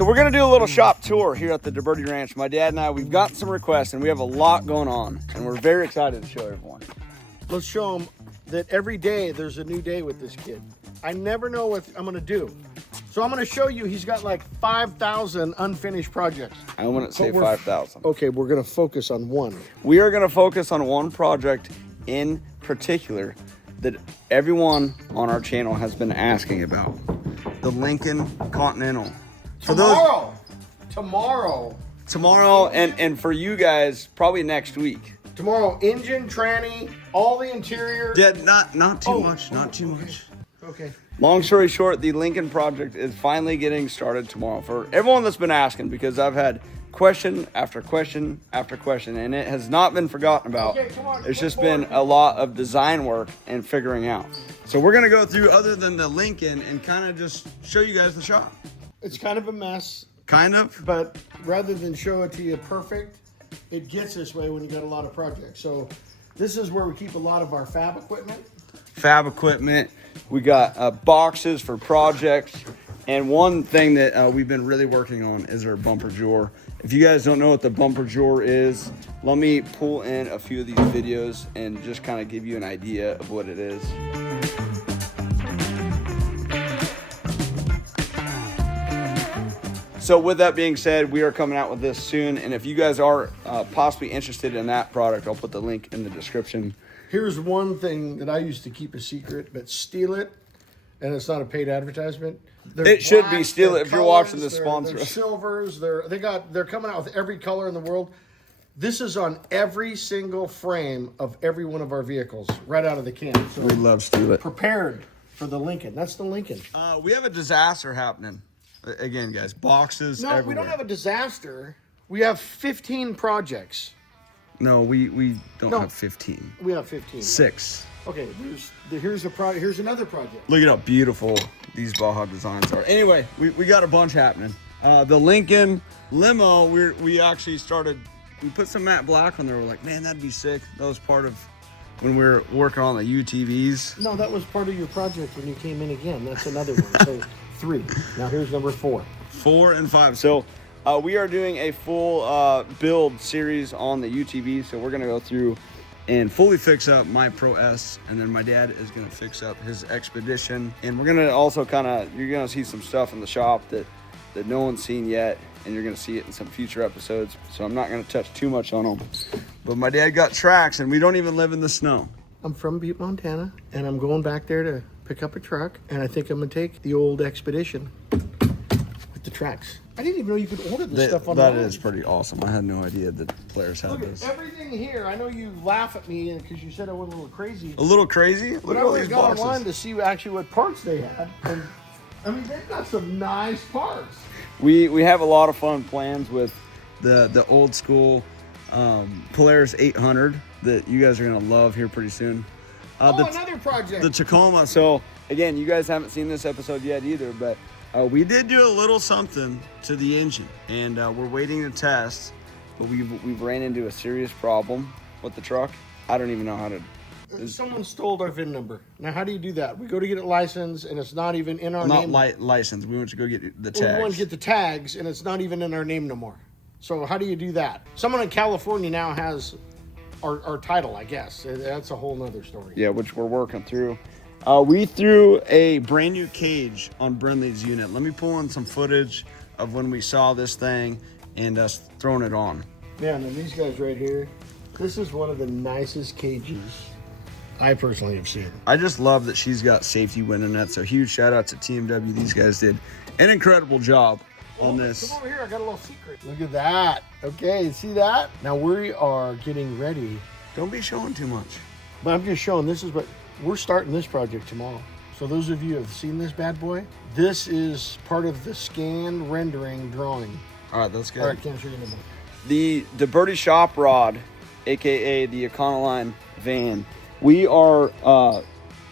So we're gonna do a little shop tour here at the DeBerti Ranch. My dad and I, we've gotten some requests and we have a lot going on and we're very excited to show everyone. Let's show them that every day there's a new day with this kid. I never know what I'm gonna do. So I'm gonna show you, he's got like 5,000 unfinished projects. I wouldn't say 5,000. Okay, we're gonna focus on one. We are gonna focus on one project in particular that everyone on our channel has been asking about. The Lincoln Continental. Tomorrow, and for you guys, probably next week. Tomorrow, engine, tranny, all the interior. Yeah, not too much. Okay. Long story short, the Lincoln project is finally getting started tomorrow. For everyone that's been asking, because I've had question after question after question, and it has not been forgotten about. Okay, come on. It's just been a lot of design work and figuring out. So we're gonna go through, other than the Lincoln, and kind of just show you guys the shop. It's kind of a mess. Kind of. But rather than show it to you perfect, it gets this way when you got a lot of projects. So this is where we keep a lot of our fab equipment. We got boxes for projects. And one thing that we've been really working on is our bumper drawer. If you guys don't know what the bumper drawer is, let me pull in a few of these videos and just kind of give you an idea of what it is. So with that being said, we are coming out with this soon. And if you guys are possibly interested in that product, I'll put the link in the description. Here's one thing that I used to keep a secret, but steal it, and it's not a paid advertisement. It should be steal it if you're watching this sponsor. They're silvers. They're coming out with every color in the world. This is on every single frame of every one of our vehicles, right out of the can. So We love steal it. prepared for the Lincoln. That's the Lincoln. We have a disaster happening. Again, guys, boxes No, everywhere. we don't have a disaster. We have 15 projects. No, we don't have 15. We have 15. 6. Okay, here's another project. Look at how beautiful these Baja designs are. Anyway, we got a bunch happening. The Lincoln limo, we actually we put some matte black on there. We're like, man, that'd be sick. That was part of when we were working on the UTVs. No, that was part of your project when you came in again. That's another one. So 3. Now here's number 4. 4 and 5. So we are doing a full build series on the UTV. So we're gonna go through and fully fix up my Pro S, and then my dad is gonna fix up his Expedition. And we're gonna also you're gonna see some stuff in the shop that no one's seen yet, and you're gonna see it in some future episodes. So I'm not gonna touch too much on them. But my dad got tracks, and we don't even live in the snow. I'm from Butte, Montana, and I'm going back there to pick up a truck, and I think I'm gonna take the old Expedition with the tracks. I didn't even know you could order this stuff online. That is pretty awesome. I had no idea that players had Look this. at everything here. I know you laugh at me because you said I went a little crazy. A little crazy? Look But at I all went these got boxes. online to see actually what parts they had. And, I mean, they've got some nice parts. We have a lot of fun plans with the old school Polaris 800 that you guys are gonna love here pretty soon. Another project. The Tacoma. So again, you guys haven't seen this episode yet either, but we did do a little something to the engine, and we're waiting to test. But we've ran into a serious problem with the truck. I don't even know how to. Someone stole our VIN number. Now, how do you do that? We go to get it licensed, and it's not even in our name. Not licensed. We went to go get the tags. We want to get the tags, and it's not even in our name no more. So how do you do that? Someone in California now has our title, I guess. That's a whole nother story. Yeah, which we're working through. We threw a brand new cage on Brenly's unit. Let me pull in some footage of when we saw this thing and us throwing it on. Man, and these guys right here, this is one of the nicest cages I personally have seen. I just love that she's got safety winning that. So huge shout out to TMW. These guys did an incredible job on this. Come over here, I got a little secret. Look at that. Okay, see that? Now we are getting ready. Don't be showing too much. But I'm just showing, this is what, we're starting this project tomorrow. So those of you who have seen this bad boy, this is part of the scan rendering drawing. All right, that's good. All right, can't show you anymore. The DeBerti shop rod, AKA the Econoline van, we are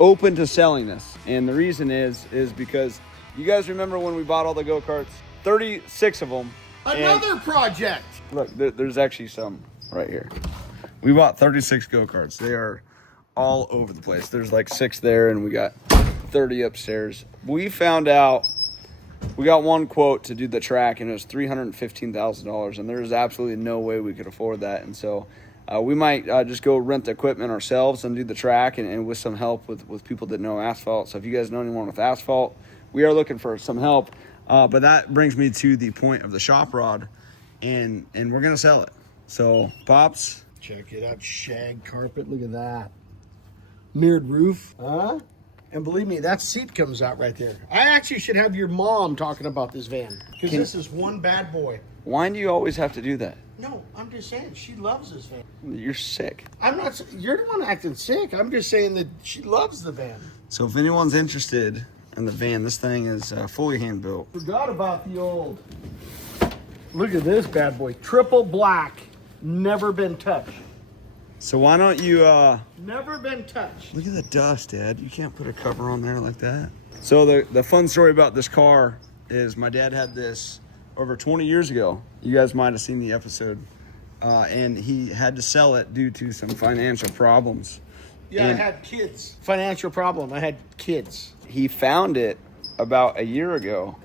open to selling this. And the reason is because you guys remember when we bought all the go-karts? 36 of them. Another project. Look, there's actually some right here. We bought 36 go-karts. They are all over the place. There's like 6 there, and we got 30 upstairs. We found out we got one quote to do the track, and it was $315,000, and there's absolutely no way we could afford that. And so we might just go rent the equipment ourselves and do the track, and with some help with people that know asphalt. So if you guys know anyone with asphalt, we are looking for some help. But that brings me to the point of the shop rod, and we're going to sell it. So, Pops. Check it out. Shag carpet. Look at that. Mirrored roof. Huh? And believe me, that seat comes out right there. I actually should have your mom talking about this van, because this is one bad boy. Why do you always have to do that? No, I'm just saying she loves this van. You're sick. I'm not. You're the one acting sick. I'm just saying that she loves the van. So if anyone's interested in the van, this thing is fully hand built. Forgot about the old. Look at this bad boy. Triple black. Never been touched. So why don't you Never been touched. look at the dust, Dad. You can't put a cover on there like that. So the fun story about this car is my dad had this over 20 years ago. You guys might have seen the episode. And he had to sell it due to some financial problems. Yeah, And I had kids. Financial problem. I had kids. he found it about a year ago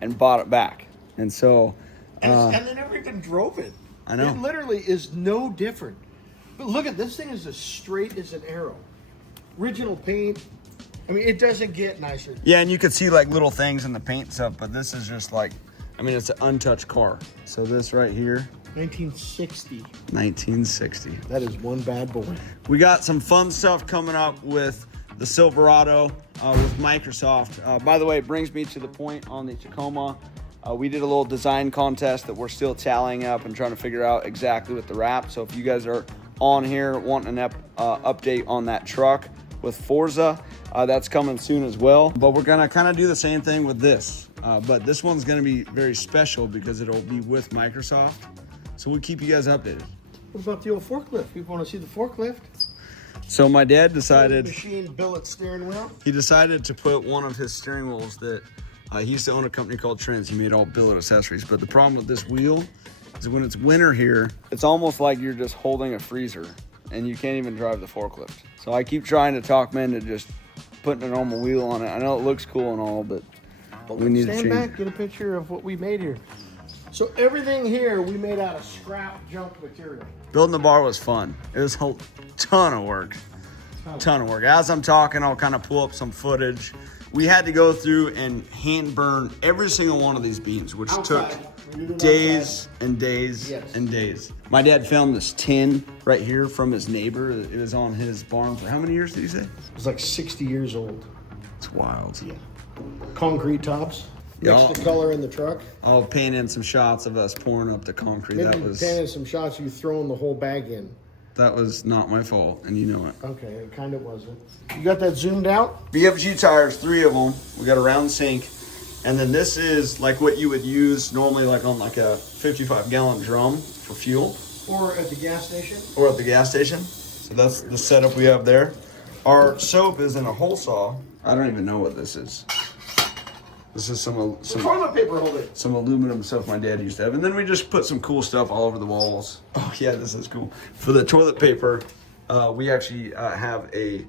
and bought it back. And so And they never even drove it. I know. It literally is no different. But look at this thing, is as straight as an arrow. Original paint. I mean, it doesn't get nicer. yeah, and you could see like little things in the paint stuff, but this is just like, I mean, it's an untouched car. So this right here, 1960. 1960. That is one bad boy. We got some fun stuff coming up with the Silverado with Microsoft. By the way, it brings me to the point on the Tacoma. We did a little design contest that we're still tallying up and trying to figure out exactly what the wrap. So if you guys are on here wanting an update on that truck with Forza, that's coming soon as well. But we're gonna kind of do the same thing with this. But this one's gonna be very special because it'll be with Microsoft. So we'll keep you guys updated. What about the old forklift? People want to see the forklift? So my dad decided, Machine billet steering wheel. he decided to put one of his steering wheels that he used to own a company called Trends. He made all billet accessories. But the problem with this wheel is when it's winter here, it's almost like you're just holding a freezer and you can't even drive the forklift. So I keep trying to talk men to just putting a normal wheel on it. I know it looks cool and all, but we need to change Stand back, it. get a picture of what we made here. So everything here we made out of scrap junk material. Building the bar was fun. It was a ton of work. Ton of work. As I'm talking, I'll kind of pull up some footage. We had to go through and hand burn every single one of these beams, which Outside. We did took it days outside. and days Yes. and days. My dad found this tin right here from his neighbor. It was on his barn for how many years did he say? It was like 60 years old. It's wild. Yeah. Concrete tops. Yeah, Mixed the color in the truck. I'll paint in some shots of us pouring up the concrete. Maybe painted some shots of you throwing the whole bag in. That was not my fault, and you know it. Okay, it kind of wasn't. You got that zoomed out? BFG tires, 3 of them. We got a round sink. And then this is like what you would use normally like on like a 55-gallon drum for fuel. Or at the gas station? Or at the gas station. So that's the setup we have there. Our soap is in a hole saw. I don't even know what this is. This is some Toilet paper holder. some aluminum stuff my dad used to have. And then we just put some cool stuff all over the walls. Oh yeah, this is cool. For the toilet paper, we actually have a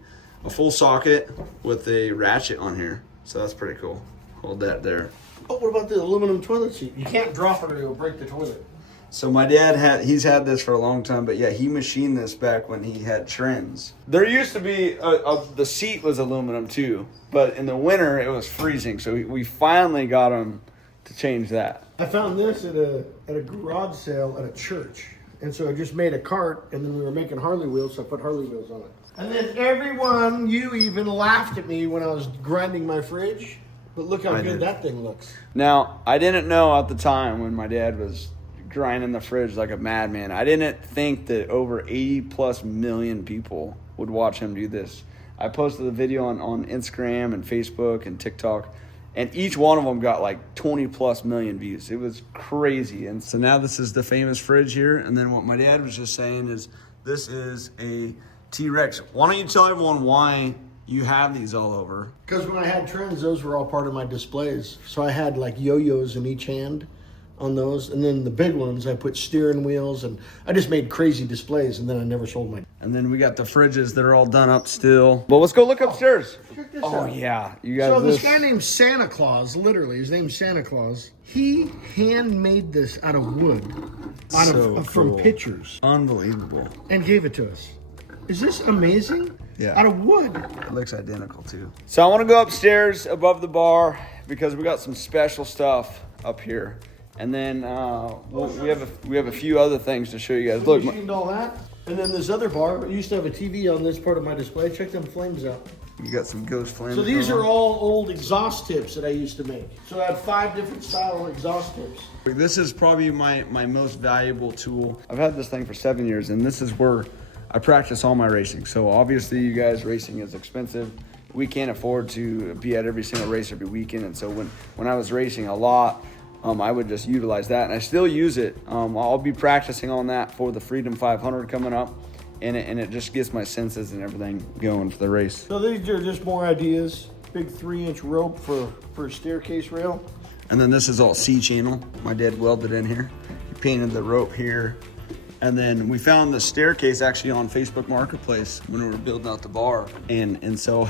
full socket with a ratchet on here. So that's pretty cool. Hold that there. Oh, what about the aluminum toilet seat? You can't drop it or it'll break the toilet. So my dad he's had this for a long time, but yeah, he machined this back when he had Trends. There used to be, the seat was aluminum too, but in the winter it was freezing. So we finally got him to change that. I found this at a garage sale at a church. And so I just made a cart, and then we were making Harley wheels, so I put Harley wheels on it. And then everyone, you even laughed at me when I was grinding my fridge. But look how good that thing looks. Now, I didn't know at the time when my dad was grinding the fridge like a madman. I didn't think that over 80+ million people would watch him do this. I posted the video on Instagram and Facebook and TikTok, and each one of them got like 20+ million views. It was crazy. And so now this is the famous fridge here. And then what my dad was just saying is this is a T-Rex. Why don't you tell everyone why you have these all over? Because when I had Trends, those were all part of my displays. So I had like yo-yos in each hand on those. And then the big ones, I put steering wheels, and I just made crazy displays, and then I never sold my And then we got the fridges that are all done up still. But let's go look upstairs. Check this Oh out. yeah, you guys. So this guy named Santa Claus, literally, his name's Santa Claus. He handmade this out of wood, from pictures, unbelievable, and gave it to us. Is this amazing? Yeah. Out of wood. It looks identical too. So I want to go upstairs above the bar because we got some special stuff up here, and then we have a few other things to show you guys. Look, Machined all that. And then this other bar, I used to have a TV on this part of my display. Check them flames out. you got some ghost flames. So these are all old exhaust tips that I used to make. So I have 5 different style exhaust tips. This is probably my most valuable tool. I've had this thing for 7 years, and this is where I practice all my racing. So obviously you guys, racing is expensive. We can't afford to be at every single race every weekend. And so when I was racing a lot, I would just utilize that, and I still use it. I'll be practicing on that for the Freedom 500 coming up, and it just gets my senses and everything going for the race. So these are just more ideas. Big 3-inch rope for a staircase rail. And then this is all C-channel. My dad welded in here. He painted the rope here. And then we found the staircase actually on Facebook Marketplace when we were building out the bar. And so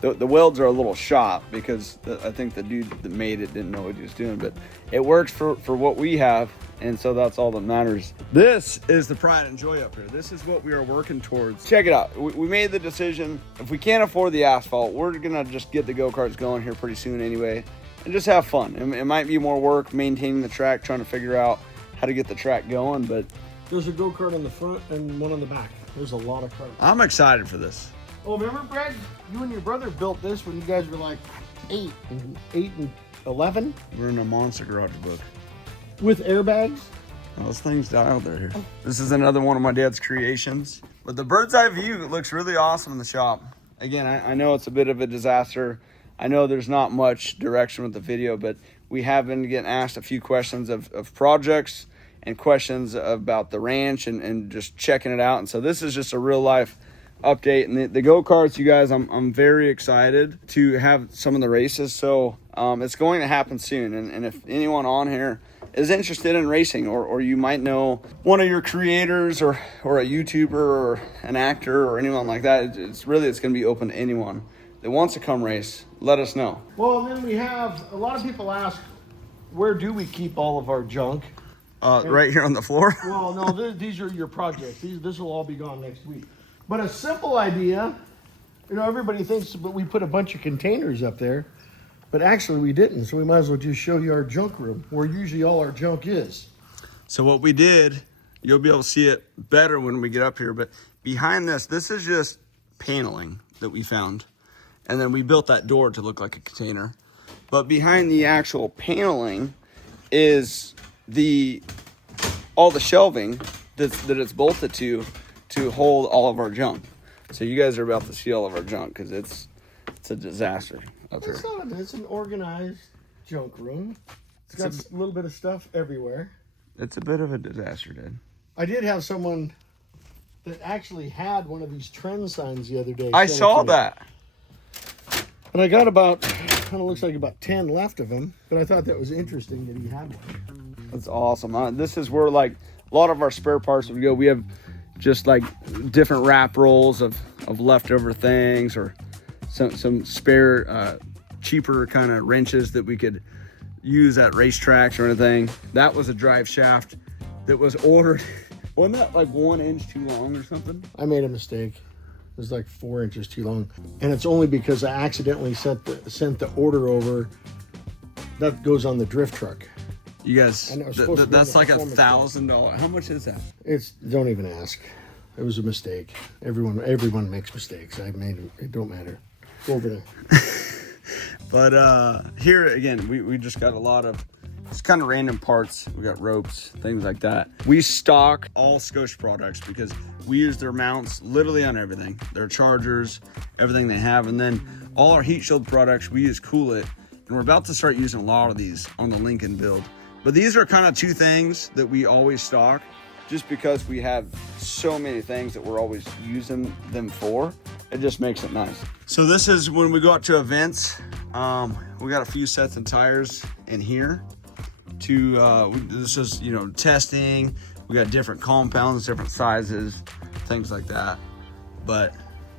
the welds are a little shot because I think the dude that made it didn't know what he was doing, but it works for what we have. And so that's all that matters. This is the pride and joy up here. This is what we are working towards. Check it out. We made the decision. If we can't afford the asphalt, we're gonna just get the go-karts going here pretty soon anyway, and just have fun. It might be more work maintaining the track, trying to figure out how to get the track going, but There's a go-kart on the front and one on the back. There's a lot of carts. I'm excited for this. Oh, remember, Brad? You and your brother built this when you guys were like 8 and 11? We're in a monster garage book. With airbags? Those things dialed there here. This is another one of my dad's creations. But the bird's eye view looks really awesome in the shop. Again, I know it's a bit of a disaster. I know there's not much direction with the video, but we have been getting asked a few questions of projects and questions about the ranch and just checking it out. And so this is just a real life update. And the go-karts, you guys, I'm very excited to have some of the races. So it's going to happen soon. And if anyone on here is interested in racing, or you might know one of your creators or a YouTuber or an actor or anyone like that, it's going to be open to anyone that wants to come race. Let us know. Well, and then we have, a lot of people ask, where do we keep all of our junk? Right here on the floor. Well, no, these are your projects. This will all be gone next week. But a simple idea, everybody thinks that we put a bunch of containers up there, but actually we didn't. So we might as well just show you our junk room, where usually all our junk is. So what we did, you'll be able to see it better when we get up here, but behind this is just paneling that we found. And then we built that door to look like a container. But behind the actual paneling is all the shelving that it's bolted to hold all of our junk. So you guys are about to see all of our junk because it's a disaster up here. It's an organized junk room. It's got a little bit of stuff everywhere. It's a bit of a disaster, Dad. I did have someone that actually had one of these trend signs the other day. I saw that. And I got about, kind of looks like about 10 left of them, but I thought that was interesting that he had one. That's awesome. This is where like a lot of our spare parts would go. We have just like different wrap rolls of leftover things, or some spare cheaper kind of wrenches that we could use at racetracks or anything. That was a drive shaft that was ordered. Wasn't that like 1 inch too long or something? I made a mistake. It was like 4 inches too long. And it's only because I accidentally sent the order over. That goes on the drift truck. You guys, that's like $1,000. How much is that? Don't even ask. It was a mistake. Everyone makes mistakes. I made it. It don't matter. Go over there. But here again, we just got a lot of just kind of random parts. We got ropes, things like that. We stock all Scotia products because we use their mounts literally on everything. Their chargers, everything they have. And then all our heat shield products, we use Cool It. And we're about to start using a lot of these on the Lincoln build. But these are kind of two things that we always stock just because we have so many things that we're always using them for. It just makes it nice. So this is when we go out to events. We got a few sets of tires in here this is, testing. We got different compounds, different sizes things like that. But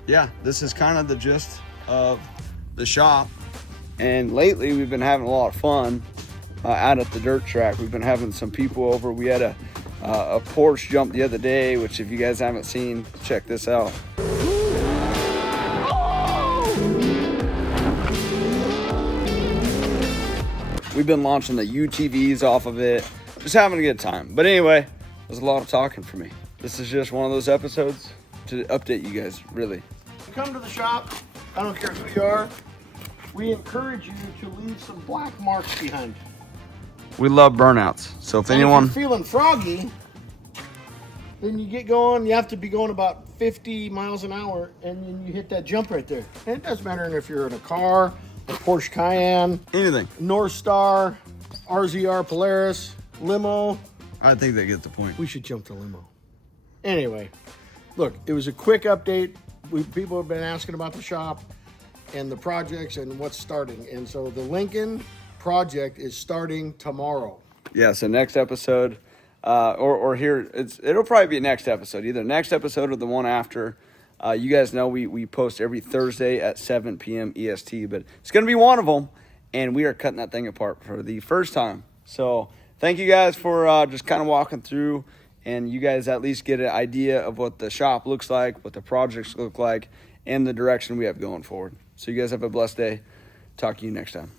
yeah, this is kind of the gist of the shop. And lately we've been having a lot of fun out at the dirt track. We've been having some people over. We had a Porsche jump the other day, which if you guys haven't seen, check this out. We've been launching the UTVs off of it, just having a good time. But anyway, there's a lot of talking for me. This is just one of those episodes to update you guys, really. Come to the shop, I don't care who you are, we encourage you to leave some black marks behind. We love burnouts, so if anyone... If you're feeling froggy, then you get going, you have to be going about 50 miles an hour, and then you hit that jump right there. And it doesn't matter if you're in a car, a Porsche Cayenne, anything, North Star, RZR Polaris, limo. I think they get the point. We should jump the limo. Anyway, look, it was a quick update. People have been asking about the shop and the projects and what's starting. And so the Lincoln project is starting tomorrow. Yeah, so next episode, or here, it'll probably be next episode, either next episode or the one after. You guys know we post every Thursday at 7 p.m. EST, but it's going to be one of them, and we are cutting that thing apart for the first time. So thank you guys for just kind of walking through, and you guys at least get an idea of what the shop looks like, what the projects look like, and the direction we have going forward. So you guys have a blessed day. Talk to you next time.